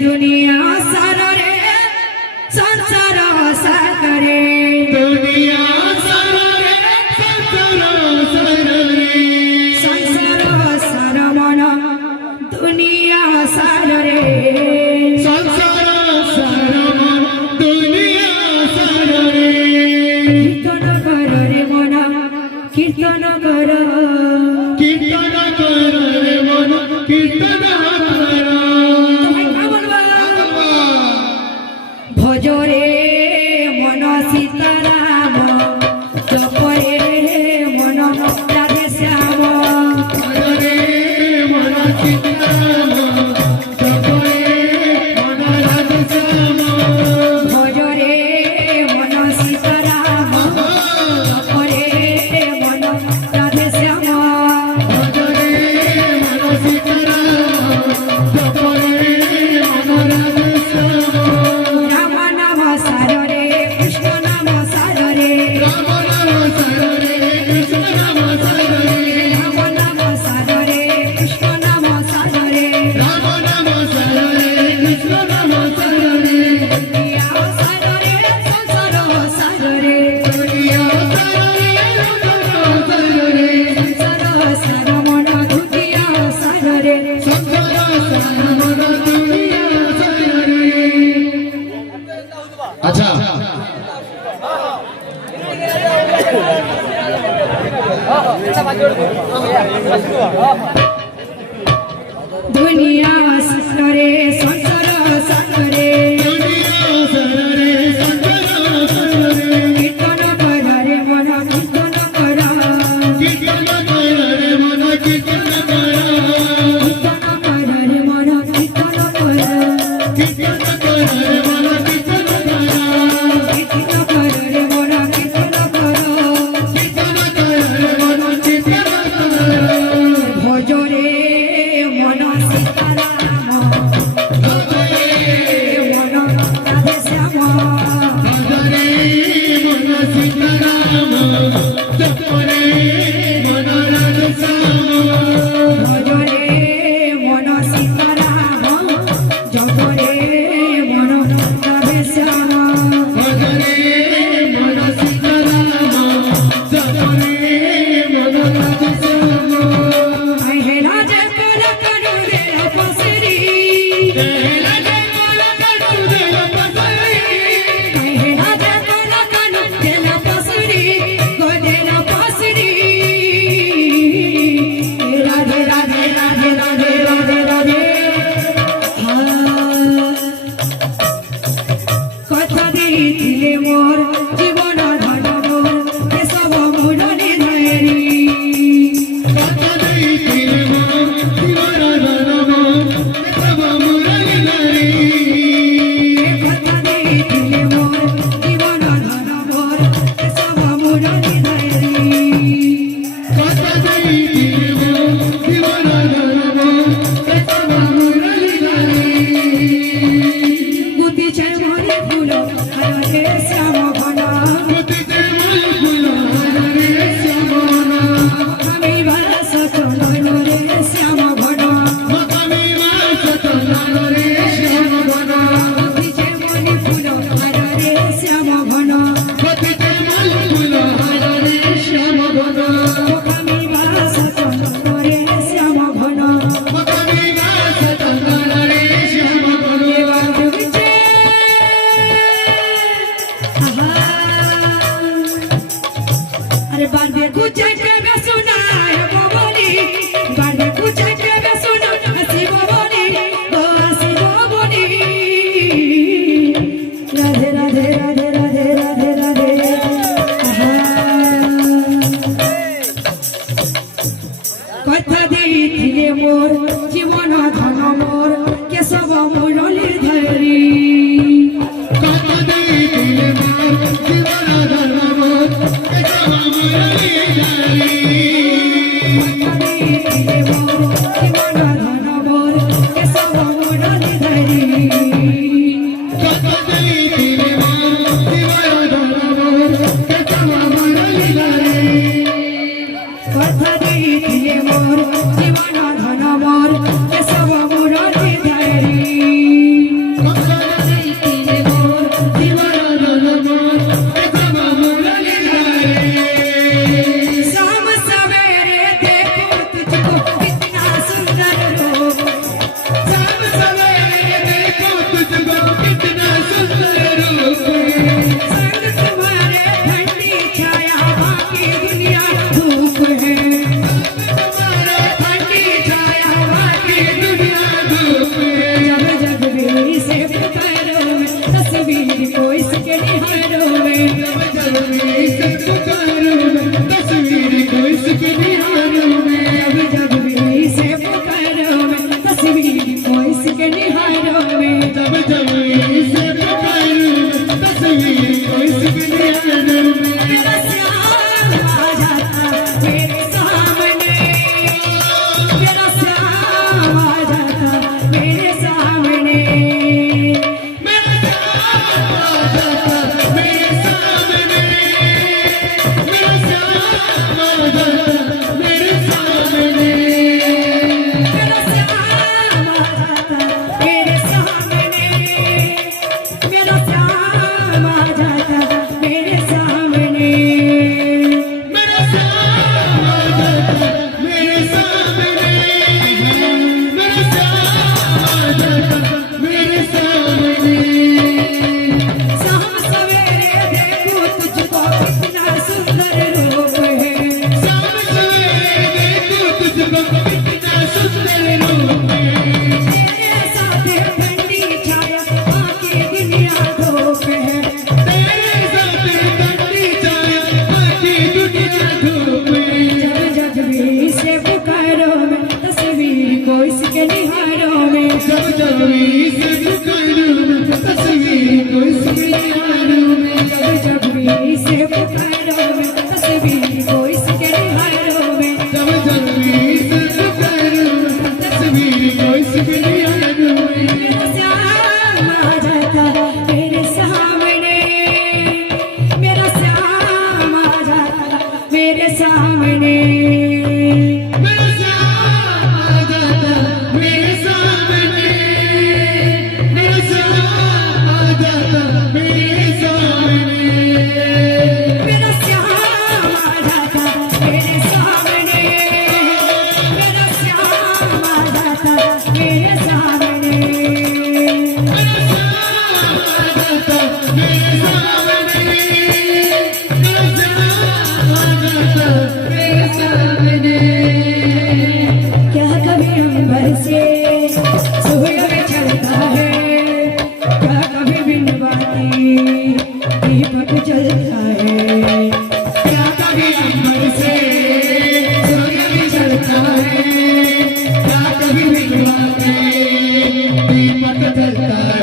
दुनिया सारे संसार सारे दुनिया सारे संसार सार मन दुनिया सारे संसार सारमन दुनिया सारे कीर्तन कर रे मन कीर्तन कर कीर्तन कर रे मन कीर्तन कर भज रे मन सीताराम जप रे मन राधे श्याम रे मन सीताराम जप रे मन राधे श्याम भज रे मन सीताराम जप रे मन राधे श्याम भज रे मन सीताराम जप रे मन राधे श्याम राम नाम सार रे कृष्ण नाम सार रे राम नाम सार रे कृष्ण नाम सार रे राम नाम सार रे कृष्ण नाम सार रे राम नाम सार रे कृष्ण नाम सार रे दुनिया सार रे संसार सार रे दुनिया सार रे सार रे संसार सार मन दुनिया सार रे संसार सारमन दुनिया सार रे अच्छा दुनिया सार रे संसार सार रे दुनिया सार रे संसार सार रे कीर्तन कर रे मन कीर्तन कर कीर्तन कर रे मन कीर्तन कर कीर्तन कर रे मन कीर्तन कर कीर्तन कर रे मन कीर्तन कर कीर्तन कर रे मन कीर्तन कर कीर्तन कर रे मन कीर्तन कर भज रे मन सीताराम जप रे मन राधे श्याम भज रे मन सीताराम जप रे मन राधे श्याम भज रे मन सीताराम जप रे मन राधे श्याम भज रे मन सीताराम जप रे मन राधे श्याम हे राजे कोला करू रे अपसरी देला जय कोला करू देला पसरी हे राजे कोला करू रे अपसरी गोदेला पसरी राधे राधे राधे राधे राधे राधे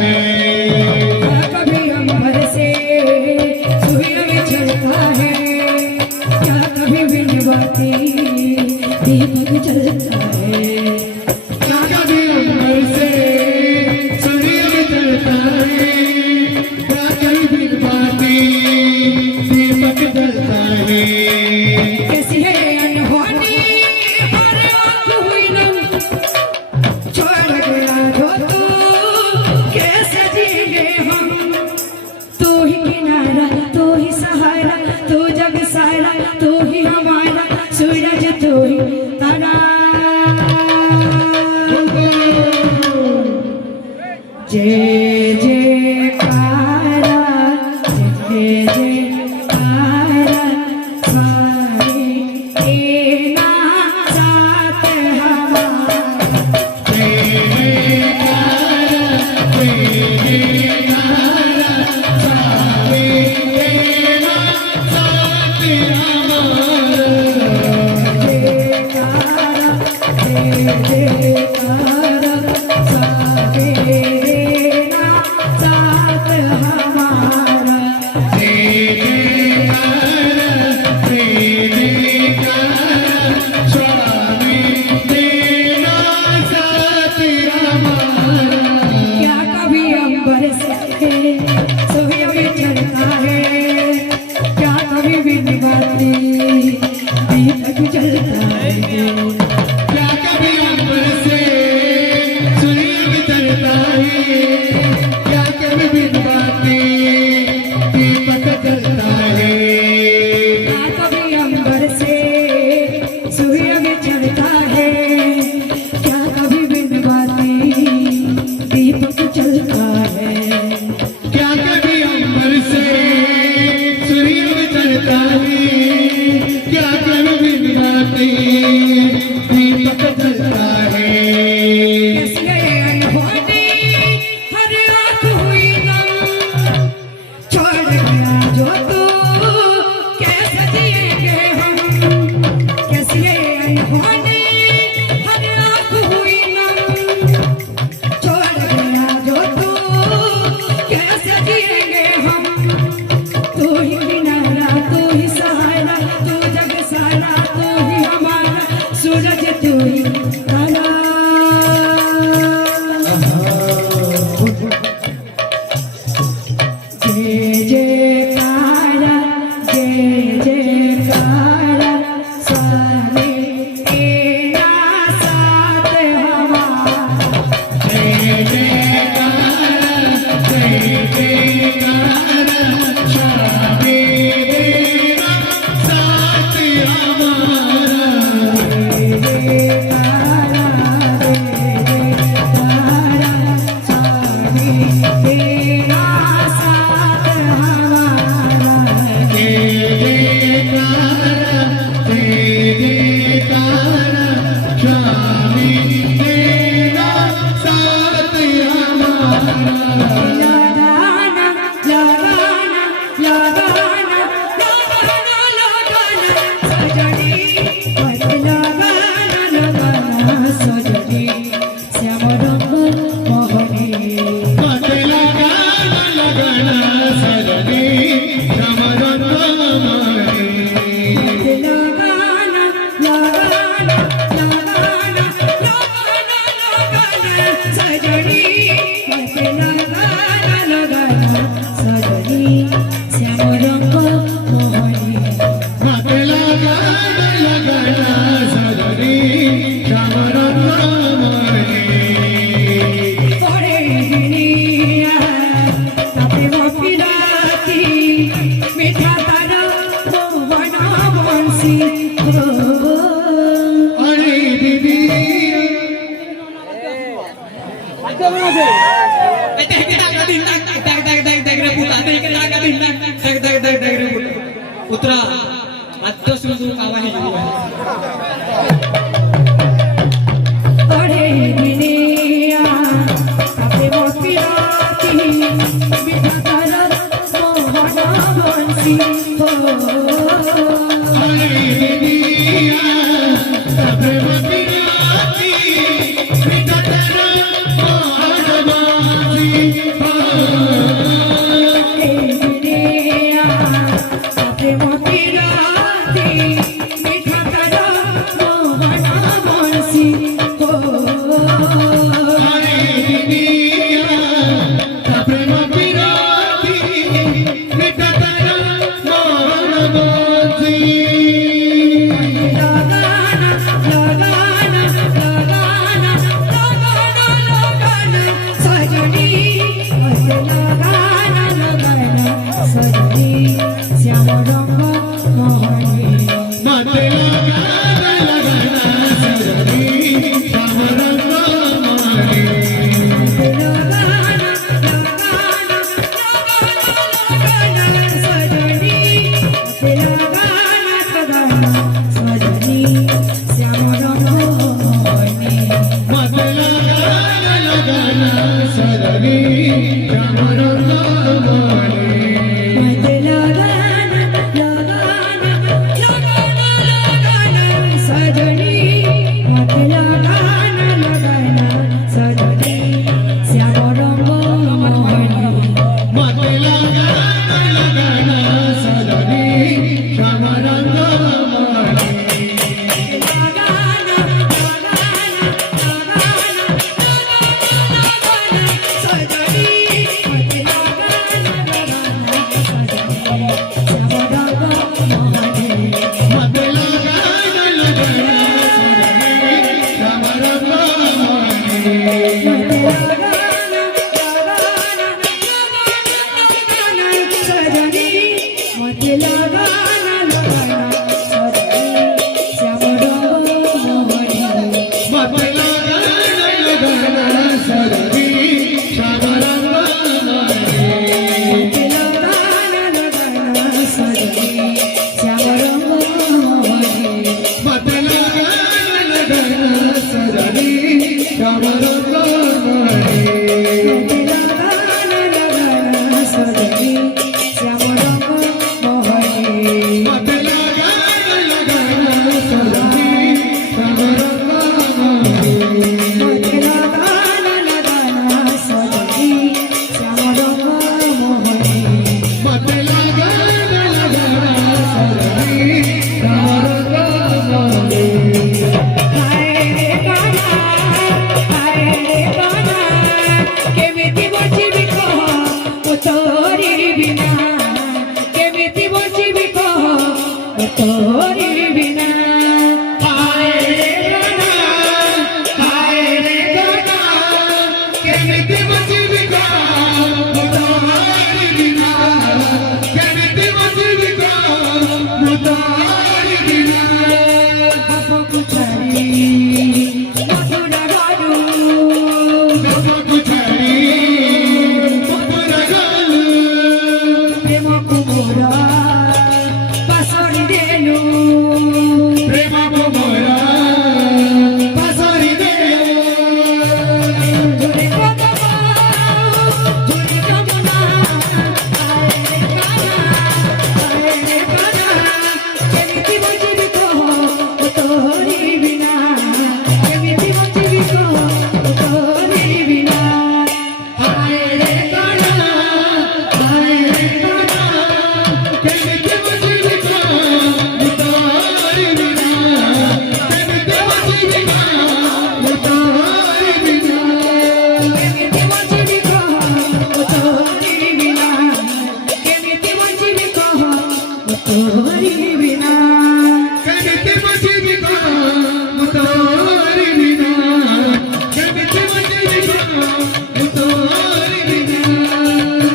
है क्या कभी अंबर से सूर्य बिछड़ता है, क्या कभी बिनवाती दीपक जलता है। क्या कभी अंबर से सूर्य बिछड़ता है, क्या कभी बिनवाती दीपक जलता है। कैसी है अनहोनी हर आँख हुई नम, छोड़ गया जो तू कैसे जिएंगे हम। तू ही किनारा, तू ही सहारा, तू जग सारा, तू ही हमारा सूरज, तू ही तारा। जय जयकारा, जय जयकारा, स्वामी तेरा साथ हमारा। जयकारा, जय जयकारा, स्वामी तेरा साथ हमारा। क्या कभी अंबर से सूर्य बिछड़ता है, क्या कभी बिनवाती दीपक जलता है। क्या कभी अंबर से सूर्य बिछड़ता है, क्या कभी बिनवाती दीपक जलता है। क्या कभी अंबर से सूर्य बिछड़ता है, क्या कभी बिनवाती दीपक जलता है। क्या कभी अंबर से सूर्य बिछड़ता है, क्या कभी बिनवाती दीपक जलता है। कैसी है अनहोनी हर आँख हुई नम, छोड़ गया जो तू कैसे जिएंगे हम। कैसी है अनहोनी हर आँख हुई नम, छोड़ गया जो तू कैसे जिएंगे हम। तू ही किनारा, तू ही सहारा, तू जग सारा, तू ही हमारा सूरज, तू ही तारा। जय जयकारा, जय जयकारा, स्वामी तेरा साथ हमारा। जयकारा, जय जयकारा, स्वामी तेरा साथ हमारा। लगाना लगाना लगाना लगाना लगाना सजनी, मत लगाना लगाना सजनी, श्याम रंग मोहनी। लगाना लगाना लगाना लगाना लगाना सजनी, मत लगाना लगाना सजनी, श्याम रंग मोहनी। পরে গিনিয়া তাতে মফিরাতি মিঠা তারা ভুবনা বংশী। पुत्रा आद्य सुरू कावाही পরে গিনিয়া তাতে মফিরাতি মিঠা তারা ভুবনা বংশী। Thank you. तोरी बिना हाय रे गाना केमिति बसिबी का मुतारी बिना केमिति बसिबी का मुतारी बिना बापू छाड़ी मधुरा गालू बापू छाड़ी मधुरा गालू प्रेम कुमोरा पासरी देलू प्रेम कुमोरा पासरी देलू झुरे कदमा झुरे कमना आए काना केमिति बचिबी कह तोरी बिना केमिति बचिबी कह तोरी बिना हाय रे गाना केमिति बसिबी का मुतारी बिना केमिति बसिबी का मुतारी बिना केमिति बचिबी कह तोरी बिना केमिति बचिबी कह तोरी बिना केमिति बसिबी का मुतारी बिना केमिति बसिबी का मुतारी बिना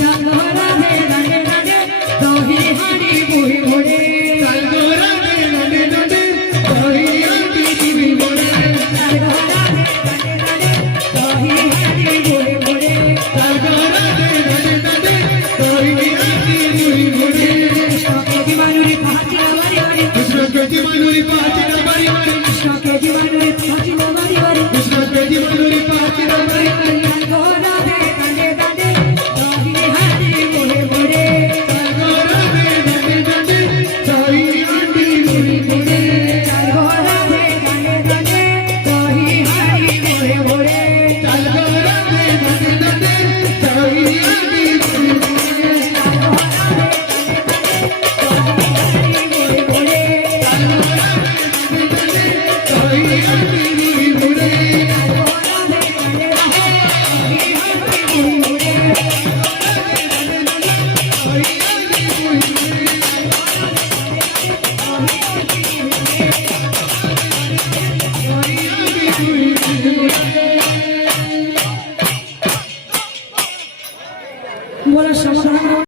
जागरा दे दाने दाने दोही हाडी बुही मोडे सालगोरा दे नडे नडे तोही आंटी दिवी मोडे जागरा दे दाने दाने दोही हाडी बुही मोडे सालगोरा दे नडे नडे तोही आंटी दिवी मोडे कृष्ण के जीवानुरी पहाचिना वारी वारी कृष्ण के जीवानुरी पाचिना बारी बारी कृष्ण के जीवानुरी पहाचिना वारी वारी कृष्ण के जीवानुरी पाचिना बारी बारी जागरा दे दाने दाने दोही हाडी बुही मोडे सालगोरा दे नडे नडे तोही आंटी दिवी मोडे जागरा दे दाने दाने दोही हाडी बुही मोडे सालगोरा दे नडे नडे तोही आंटी दिवी मोडे तोही आंटी दिवी मोडे बोला समाधान